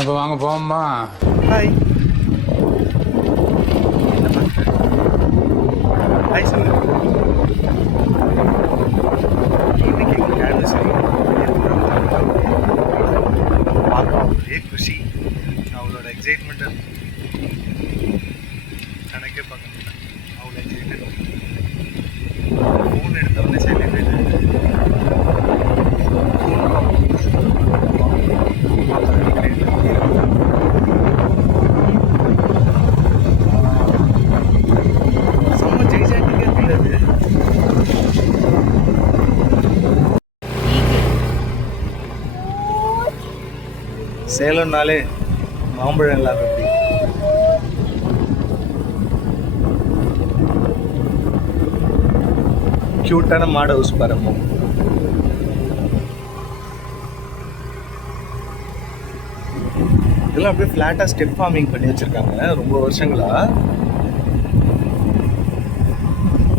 இப்போ வாங்க போவோம்மா. Hi. Hi சொல்லு. இன்னைக்கு எங்களுக்கு ஆனிவர்சரி. பார்க்க ஒரே குஷி, அவளோட எக்ஸைட்மெண்ட் கணக்கே பார்க்க முடியல. அவ்வளோ எக்ஸைட்டட். ஃபோன் எடுத்தவொடனே சைலண்ட் ஆகிட்டு செம்ம ஜெய்ஜாண்டிக்காக இருக்குது அது. சேலம்னாலே மாம்பழம் இல்லாத எப்படி க்யூட்டான மாடு ஹவுஸ் பாருங்க. இதெல்லாம் அப்படியே ஃப்ளாட்டாக ஸ்டெப் ஃபார்மிங் பண்ணி வச்சுருக்காங்க ரொம்ப வருஷங்களா.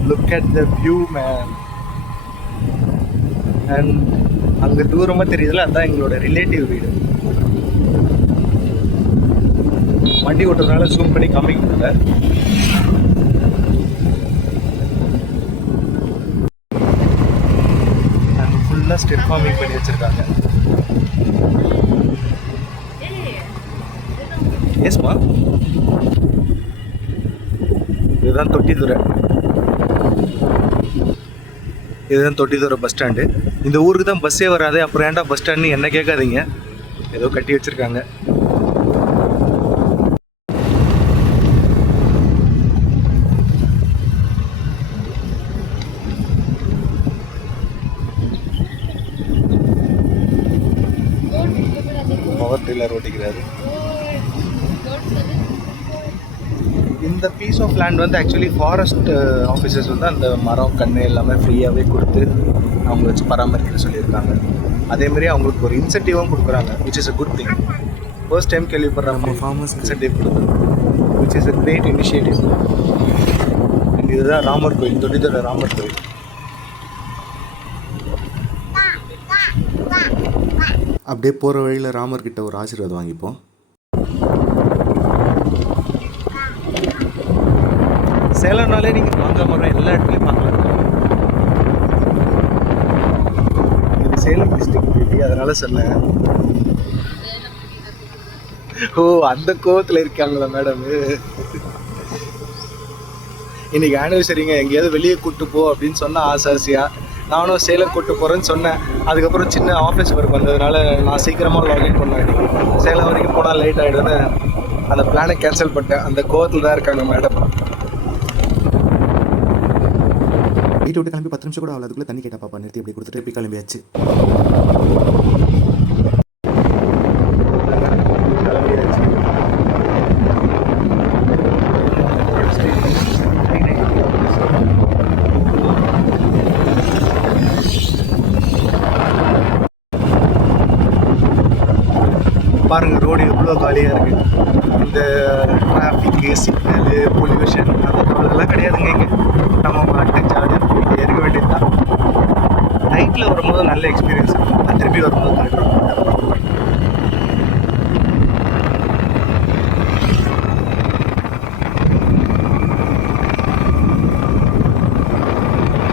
Look at the view man. And அங்கே தூரமாக தெரியுதுல, அதுதான் எங்களோட ரிலேட்டிவ் வீடு. வண்டி ஓட்டுறதுனால ஜூம் பண்ணி காமிக்க முடியல. அங்கே ஃபுல்லாக ஸ்டெப் ஃபார்மிங் பண்ணி வச்சுருக்காங்க. ஏஸ்மா, இதுதான் தொட்டித்துறை. இதுதான் தொட்டித்துறை பஸ் ஸ்டாண்டு. இந்த ஊருக்கு தான் பஸ்ஸே வராது, அப்புறம் ஏன்டா பஸ் ஸ்டாண்டுன்னு என்ன கேட்காதீங்க, ஏதோ கட்டி வச்சுருக்காங்க. பவர் டில்லர் ஓட்டிக்கிறாரு. இந்த பீஸ் ஆஃப் லேண்ட் வந்து ஆக்சுவலி ஃபாரஸ்ட் ஆஃபீஸர்ஸ் வந்து அந்த மரம் கன்று எல்லாமே ஃப்ரீயாகவே கொடுத்து அவங்க வச்சு பராமரிக்க சொல்லியிருக்காங்க. அதேமாதிரி அவங்களுக்கு ஒரு இன்சென்டிவும் கொடுக்குறாங்க, which is a good thing. First time கேள்விப்படுறாங்க ஃபார்மர்ஸ் இன்சென்டிவ் கொடுக்குறாங்க, which is a great initiative. இதுதான் ராமர் கோயில், தொட்டித்துறை ராமர் கோயில். அப்படியே போகிற வழியில் ராமர்கிட்ட ஒரு ஆசீர்வாதம் வாங்கிப்போம். சேலம்னாலே நீங்கள் மாங்காய் மரம் எல்லா இடத்துலையும் பார்க்கலாம். இது சேலம் டிஸ்ட்ரிக்ட், அதனால சொன்னேன். ஓ, அந்த கோவத்தில் இருக்காங்களா மேடம்? இன்னைக்கு ஆனிவர்சரிங்க, எங்கேயாவது வெளியே கூப்பிட்டு போ அப்படின்னு சொன்னால் ஆசாசியாக நானும் சேலம் கூப்பிட்டு போகிறேன்னு சொன்னேன். அதுக்கப்புறம் சின்ன ஆஃபீஸ் ஒர்க் வந்ததுனால நான் சீக்கிரமாக லாகின் பண்ணேன். சேலம் வரைக்கும் போனால் லேட் ஆகிடுன்னு அந்த பிளானை கேன்சல் பண்ணிட்டேன். அந்த கோவத்தில் தான் இருக்காங்க மேடம். வீட்டை விட்டு கிளம்பி 10 நிமிஷம் கூட அவ்வளோ, அதுக்குள்ளே தண்ணி கேட்டா பாப்பா நிறுத்தி அப்படி கொடுத்துட்டு போய் கிளம்பியாச்சு. பாருங்க, ரோடு எவ்வளோ காலியாக இருக்குது. இந்த டிராஃபிக்கு, சிக்னலு, பொல்யூஷன் அதெல்லாம் கிடையாதுங்க. இங்கே நம்ம மாட்டு ஜாலியாக போயிட்டு இருக்க வேண்டியது தான். நைட்டில் வரும்போது நல்ல எக்ஸ்பீரியன்ஸ் இருக்கும், திருப்பி வரும்போது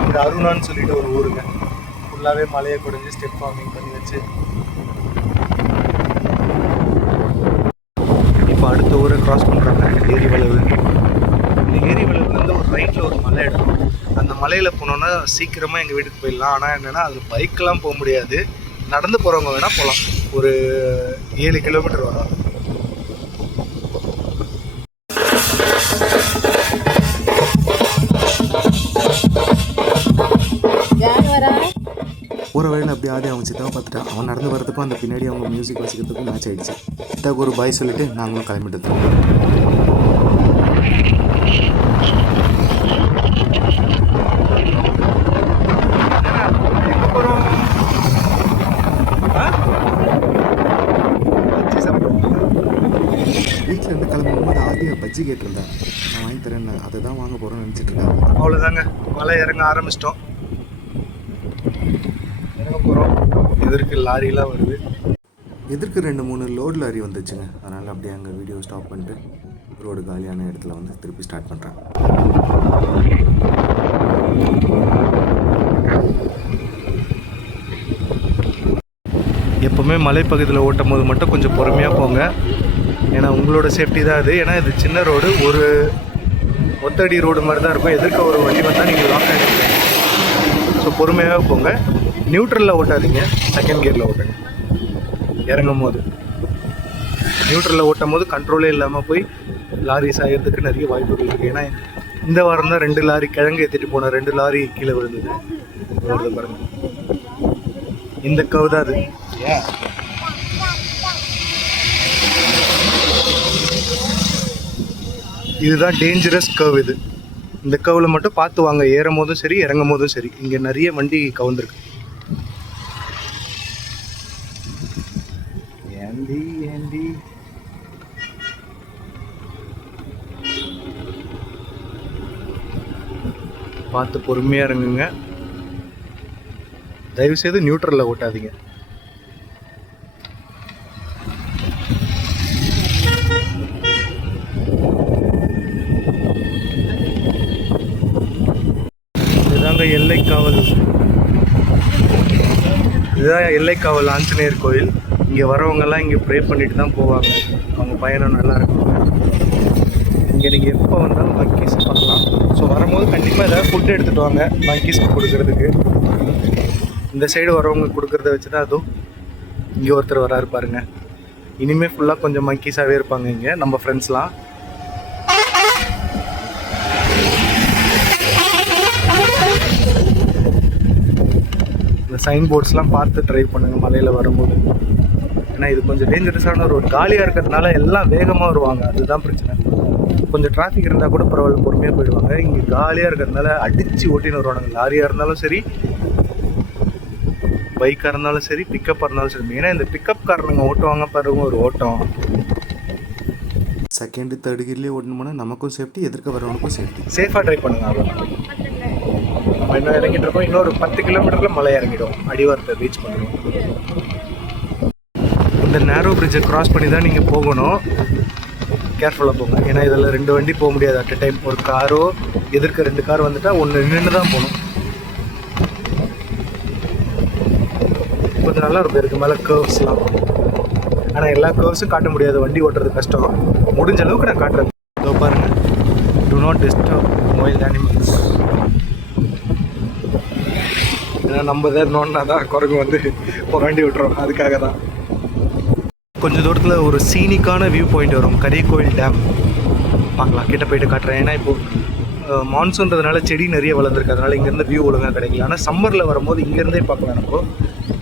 இது அருணான்னு சொல்லிட்டு ஒரு ஊருங்க. ஃபுல்லாகவே மலையை குறைஞ்சி ஸ்டெப் ஃபார்மிங் பண்ணி வச்சு. இப்போ அடுத்த ஊரை கிராஸ் பண்ணுறாங்க, ஏரி வளைவு. இந்த ஏரி வளைவுலேருந்து ஒரு ரைட்டில் ஒரு மலை எடுக்கும். அந்த மலையில் போனோன்னா சீக்கிரமாக எங்கள் வீட்டுக்கு போயிடலாம். ஆனால் என்னென்னா அதில் பைக்கெலாம் போக முடியாது, நடந்து போகிறவங்க வேணால் போகலாம். ஒரு 7 கிலோமீட்டர் வரும். போகிற வழியில் அப்படியே ஆதி அவங்க சித்தாவை பார்த்துட்டா. அவன் நடந்து வரதுக்கும் அந்த பின்னாடி அவங்க மியூசிக் வாசிக்கிறதுக்கும் மேட்ச் ஆகிடுச்சு. சித்தாவுக்கு ஒரு பாய் சொல்லிவிட்டு நாங்களும் கிளம்பிட்டு இருக்கோம். வீட்டில் இருந்து கிளம்பும்போது ஆதியை பஜ்ஜி கேட்டிருந்தேன், நான் வாங்கி தரேன். அதை தான் வாங்க போகிறோன்னு நினச்சிட்டு இருக்காங்க. அவ்வளோதாங்க, மலை இறங்க ஆரம்பிச்சிட்டோம். இறங்க போகிறோம். எதிர்க்கு லாரிலாம் வருது. எதிர்க்கு 2-3 லோடு லாரி வந்துச்சுங்க. அதனால் அப்படியே அங்கே வீடியோ ஸ்டாப் பண்ணிட்டு ரோடு காலியான இடத்துல வந்து திருப்பி ஸ்டார்ட் பண்ணுறேன். எப்போவுமே மலைப்பகுதியில் ஓட்டும் போது மட்டும் கொஞ்சம் பொறுமையாக போங்க. ஏன்னா உங்களோட சேஃப்டி தான் அது. ஏன்னா இது சின்ன ரோடு, ஒரு ஒத்தடி ரோடு மாதிரி தான் இருக்கும். எதிர்க்க ஒரு வண்டி வந்தால் நீங்கள் லாக் ஆகிடுங்க. ஸோ பொறுமையாக போங்க. நியூட்ரலில் ஓட்டாதீங்க, செகண்ட் கியரில் ஓட்டுங்க. இறங்கும் போது நியூட்ரலில் ஓட்டும் போது கண்ட்ரோலே இல்லாமல் போய் லாரி சாயறதுக்கு நிறைய வாய்ப்புகள் இருக்குது. ஏன்னா இந்த வாரம் தான் 2 லாரி கிழங்கு ஏற்றிட்டு போன 2 லாரி கீழே விழுந்தது. வருது பாருங்க, இந்த கவு தான் அது. இதுதான் டேஞ்சரஸ் கர்வ். இது இந்த கர்வில் மட்டும் பார்த்து வாங்க, ஏறும் போதும் சரி இறங்கும் போதும் சரி. இங்கே நிறைய வண்டி கவுந்துருக்கு. ஏண்டி ஏண்டி பார்த்து பொறுமையாக இறங்குங்க. தயவுசெய்து நியூட்ரலில் ஓட்டாதீங்க. இதுதாங்க எல்லைக்காவல். இதுதான் எல்லைக்காவல் ஆஞ்சநேயர் கோயில். இங்கே வரவங்கெல்லாம் இங்கே ப்ரே பண்ணிட்டு தான் போவாங்க. அவங்க பயணம் நல்லா இருக்கும். இங்கே நீங்கள் எப்போ வந்தாலும் மங்கீஸ் பார்க்கலாம். ஸோ வரும்போது கண்டிப்பாக ஏதாவது ஃபுட்டு எடுத்துகிட்டு வாங்க மங்கீஸ்க்கு கொடுக்கறதுக்கு. இந்த சைடு வரவங்க கொடுக்குறத வச்சு தான் அதுவும் இங்கே ஒருத்தர் வராரு பாருங்க. இனிமேல் ஃபுல்லாக கொஞ்சம் மங்கீஸாகவே இருப்பாங்க இங்கே நம்ம ஃப்ரெண்ட்ஸ்லாம். இந்த சைன் போர்ட்ஸ்லாம் பார்த்து ட்ரைவ் பண்ணுங்கள் மலையில் வரும்போது. ஏன்னா இது கொஞ்சம் டேஞ்சரஸான ரோடு. காலியாக இருக்கிறதுனால எல்லாம் வேகமாக வருவாங்க, அதுதான் பிரச்சனை. கொஞ்சம் டிராஃபிக் இருந்தால் கூட பரவாயில்ல, பொறுமையாக போயிடுவாங்க. இங்கே காலியாக இருக்கிறதுனால அடித்து ஓட்டின்னு வருவானுங்க. லாரியாக இருந்தாலும் சரி, பைக்காக இருந்தாலும் சரி, பிக்கப்பாக இருந்தாலும் சரி. ஏன்னா இந்த பிக்கப் காரணங்க ஓட்டுவாங்க பாருங்க ஒரு ஓட்டம். செகண்டு தேர்டு கியர்லேயே ஓட்டணும்னா நமக்கும் சேஃப்டி, எதிர்க்க வரவனுக்கும் சேஃப்டி. சேஃபாக ட்ரைவ் பண்ணுங்க. அவ்வளோ நம்ம இன்னும் இறங்கிட்டு இருக்கோம். இன்னொரு 10 கிலோமீட்டரில் மலை இறங்கிடும், அடிவாரத்தை ரீச் பண்ணிடுவோம். இந்த நேரோ பிரிட்ஜை க்ராஸ் பண்ணி தான் நீங்கள் போகணும். கேர்ஃபுல்லாக போங்க. ஏன்னா இதில் 2 வண்டி போக முடியாது அட் அ டைம். ஒரு காரோ எதிர்க்க 2 கார் வந்துட்டால் ஒன்று நின்று தான் போகணும். கொஞ்சம் நல்லா இருக்கும் இதுக்கு மேலே கர்வ்ஸ்லாம். ஆனால் எல்லா கர்வ்ஸும் காட்ட முடியாது, வண்டி ஓட்டுறது கஷ்டம். முடிஞ்ச அளவுக்கு நான் காட்டுறேன். இதோ பாருங்கள், to not disturb wild animals. ஏன்னா நம்ம தான் நோன்னா தான் குரங்கு வந்து வண்டி விட்டுறோம், அதுக்காக தான். கொஞ்சம் தூரத்தில் ஒரு சீனிக்கான வியூ பாயிண்ட் வரும், கரியக்கோயில் டேம் பார்க்கலாம். கிட்ட போயிட்டு காட்டுறேன். ஏன்னா இப்போது மான்சூன்றதுனால செடி நிறைய வளர்ந்துருக்கு, அதனால் இங்கேருந்து வியூ ஒழுங்காக கிடைக்கல. ஆனால் சம்மரில் வரும்போது இங்கேருந்தே பார்க்கலாம் நம்ம.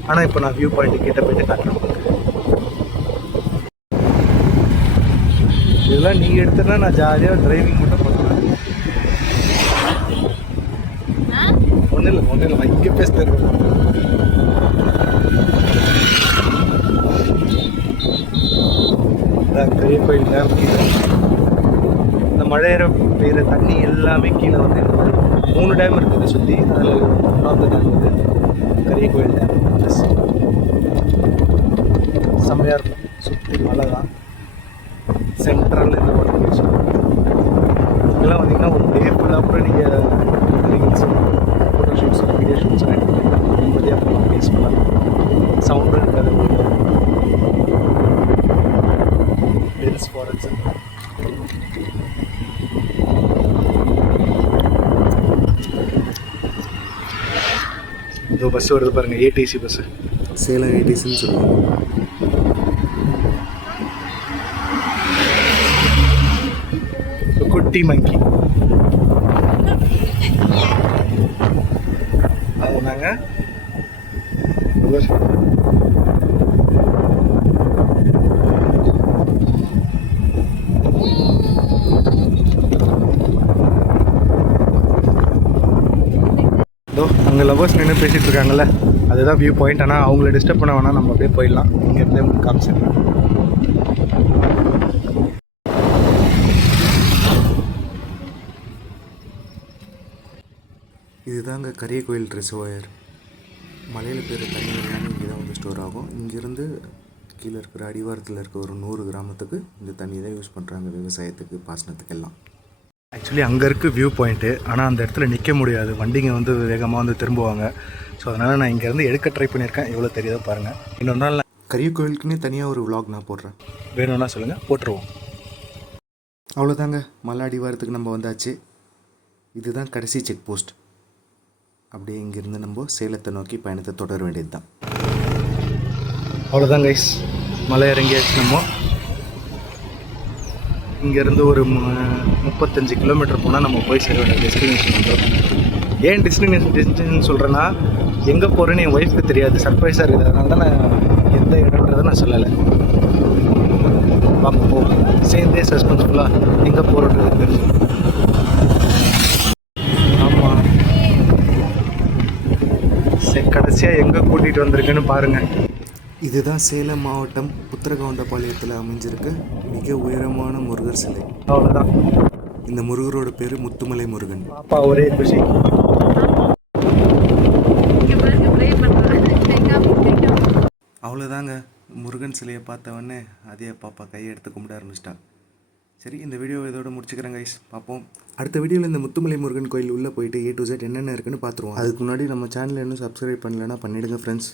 ஆனால் இப்போ நான் வியூ பாயிண்ட்டு கிட்ட போயிட்டு காட்டுறேன். இதெல்லாம் நீங்கள் எடுத்தனா நான் ஜாலியாக டிரைவிங் மட்டும் பண்ணுவேன். ஒன்றும் இல்லை இங்கே பேசுறது. கரியக்கோயில் டேம் கீழே இந்த மழையிற பெய்கிற தண்ணி எல்லாமே கீழே வந்து 3 டேம் இருக்குது சுற்றி. அதில் 1ஆவது டேம் வந்து கரியக்கோயில் டேம். செம்மையாக இருக்கும், சுற்றி மழை தான். சென்ட்ரல் இந்த மாதிரி இதெல்லாம் வந்தீங்கன்னா ஒரு டே ஃபுல்லாக கூட நீங்கள் reels, photo shoots, video shoots நிம்மதியாக போகலாம், பீஸ்ஃபுல்லாக. சவுண்டும் இருக்காது. Tense forest. இதோ பஸ் வருது பாருங்கள், ஏடிசி பஸ்ஸு. சேலம் ஏடிசின்னு சொல்லுவாங்க. குட்டி மங்கி அது நாங்கள் அங்கே லவர்ஸ் நின்று பேசிகிட்டு இருக்காங்கல்ல, அதுதான் வியூ பாயிண்ட். ஆனால் அவங்கள டிஸ்டர்ப் பண்ண வேணாம், நம்ம அப்படியே போயிடலாம். இங்கேருந்தே உங்களுக்கு காமிச்சிடலாம். இதுதாங்க கரியக்கோயில் ரிசர்வாயர். மலையில் பெய்கிற தண்ணி எல்லாமே இங்கே தான் வந்து ஸ்டோர் ஆகும். இங்கேருந்து கீழே இருக்கிற அடிவாரத்தில் இருக்க ஒரு 100 கிராமத்துக்கு இந்த தண்ணி தான் யூஸ் பண்ணுறாங்க விவசாயத்துக்கு, பாசனத்துக்கு எல்லாம். ஆக்சுவலி அங்கே இருக்குது வியூ பாயிண்ட்டு, ஆனால் அந்த இடத்துல நிற்க முடியாது, வண்டிங்க வந்து வேகமாக வந்து திரும்புவாங்க. ஸோ அதனால் நான் இங்கேருந்து எடுக்க ட்ரை பண்ணியிருக்கேன். எவ்வளோ தெரியுதோ பாருங்கள். இன்னொரு நாள் கரிய கோயிலுக்குன்னே தனியாக ஒரு vlog நான் போடுறேன், வேணும்னா சொல்லுங்கள், போட்டுருவோம். அவ்வளோதாங்க, மலை அடிவாரத்துக்கு நம்ம வந்தாச்சு. இதுதான் கடைசி செக் போஸ்ட். அப்படியே இங்கேருந்து நம்ம சேலத்தை நோக்கி பயணத்தை தொடர வேண்டியது தான். அவ்வளோதான் கைஸ், மலை இறங்கியாச்சு. நம்ம இங்கேருந்து ஒரு 35 கிலோமீட்டர் போனால் நம்ம போய் சேர வேண்டிய டெஸ்டினேஷன் வந்துடும். ஏன் டெஸ்டினேஷன் சொல்கிறேன்னா, எங்கே போகிறேன்னு என் ஒய்ஃப்க்கு தெரியாது, சர்ப்ரைஸாக இருக்குது. அதனால தான் நான் எந்த இடம்ன்றதை நான் சொல்லலை. பார்ப்போம், சேர்ந்தே சஸ்பென்ஸ்ஃபுல்லாக எங்கே போகிறோன்றது தெரிஞ்சு. ஆமாம், சரி கடைசியாக எங்கே கூட்டிகிட்டு வந்திருக்குன்னு பாருங்கள். இதுதான் சேலம் மாவட்டம் புத்திரகவுண்டபாளையத்தில் அமைஞ்சிருக்க மிக உயரமான முருகர் சிலை. அவ்வளோதான். இந்த முருகரோட பேர் முத்துமலை முருகன். பாப்பா ஒரே குஷி. அவ்வளோதாங்க, முருகன் சிலையை பார்த்தவொடனே அதே பாப்பா கையை எடுத்து கும்பிட ஆரம்பிச்சிட்டா. சரி, இந்த வீடியோ இதோட முடிச்சுக்கிறேன் கைஸ். பார்ப்போம் அடுத்த வீடியோவில். இந்த முத்துமலை முருகன் கோயில் உள்ளே போயிட்டு A to Z என்னென்ன இருக்குன்னு பார்த்துருவோம். அதுக்கு முன்னாடி நம்ம சேனலை இன்னும் சப்ஸ்கிரைப் பண்ணலைன்னா பண்ணிவிடுங்க ஃப்ரெண்ட்ஸ்.